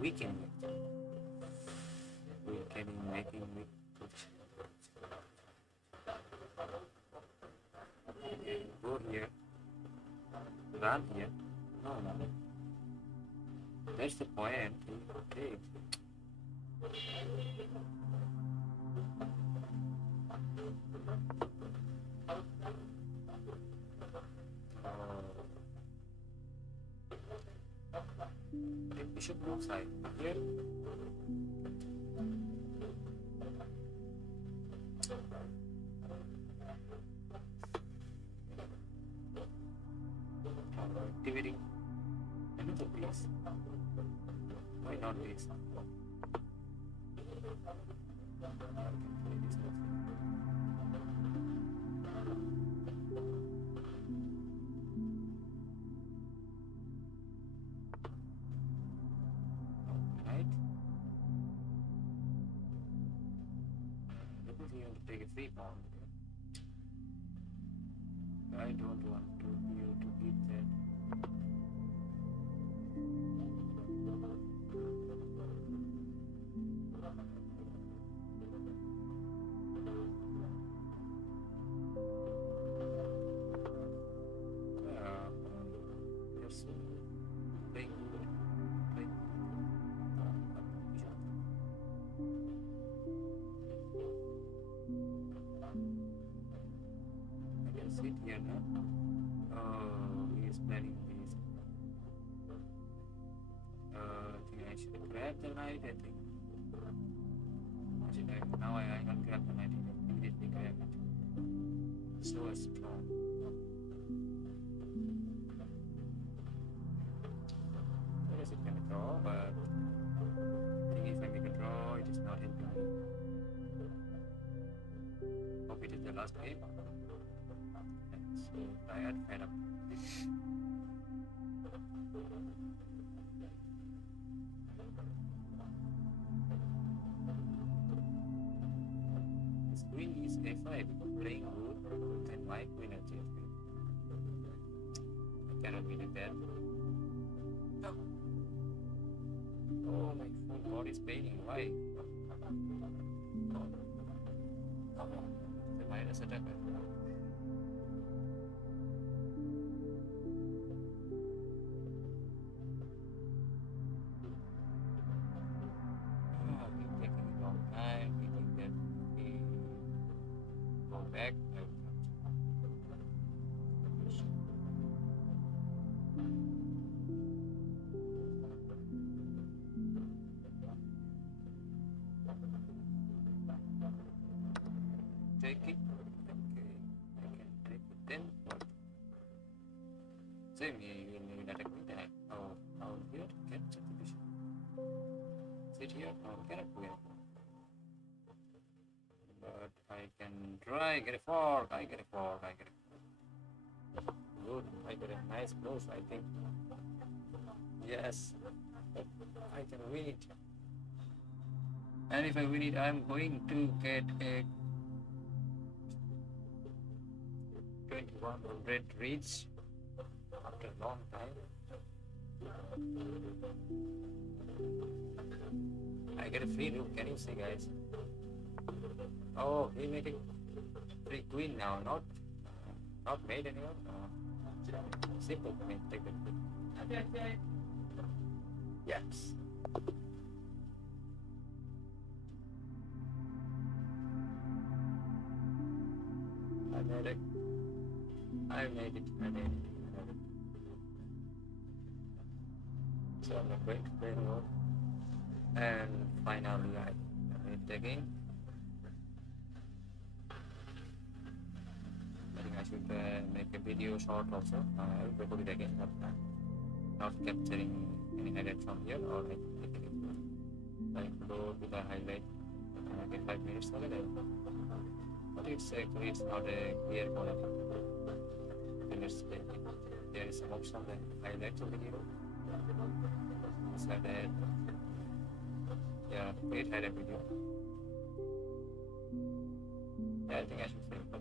weakening it. Weakening, making weak. Okay, go here. Run here. No, no. That's the point. Okay. Bishop wrong side. Here. Activating another piece. Why not this? Right? Suppose you want to take a free pawn. I don't want you to beat that. Yes, playing good. Playing I can sit here now. Oh, he is planning this. I think I should grab the knight, I think. Now I can't grab the knight. Immediately grab it. So strong. I guess it can draw, but the thing is when we can draw, it is not helping me. Hope it is the last game. I'm so tired, fed up. This queen is a5, playing good, and my queen at g3. I cannot win it there. No. Oh, my full body is paining. Why? The minus attacker. Back. Take it. Okay, I can take it. Then what? Same, you will attack me. Then I'll here catch the bishop. Sit here. No, cannot do it. But I can try. Get a fork. I get a fork. I get a fork. Good. I get a nice close, I think. Yes. I can win it. And if I win it, I'm going to get a 2100 reach after a long time. I get a free rook. Can you see, guys? Oh, he made a free queen now, not made anymore. Simple queen, take the queen. Yes. I made it. So I'm not going to play anymore. And finally I made the game. I think I should make a video short also. I will record it again, but not capturing any highlight from here, or I go to the highlight get 5 minutes already. But it's actually not a clear quality. And there is some option that highlights of the video. So that, yeah, great highlight video. Yeah, I think I should say, but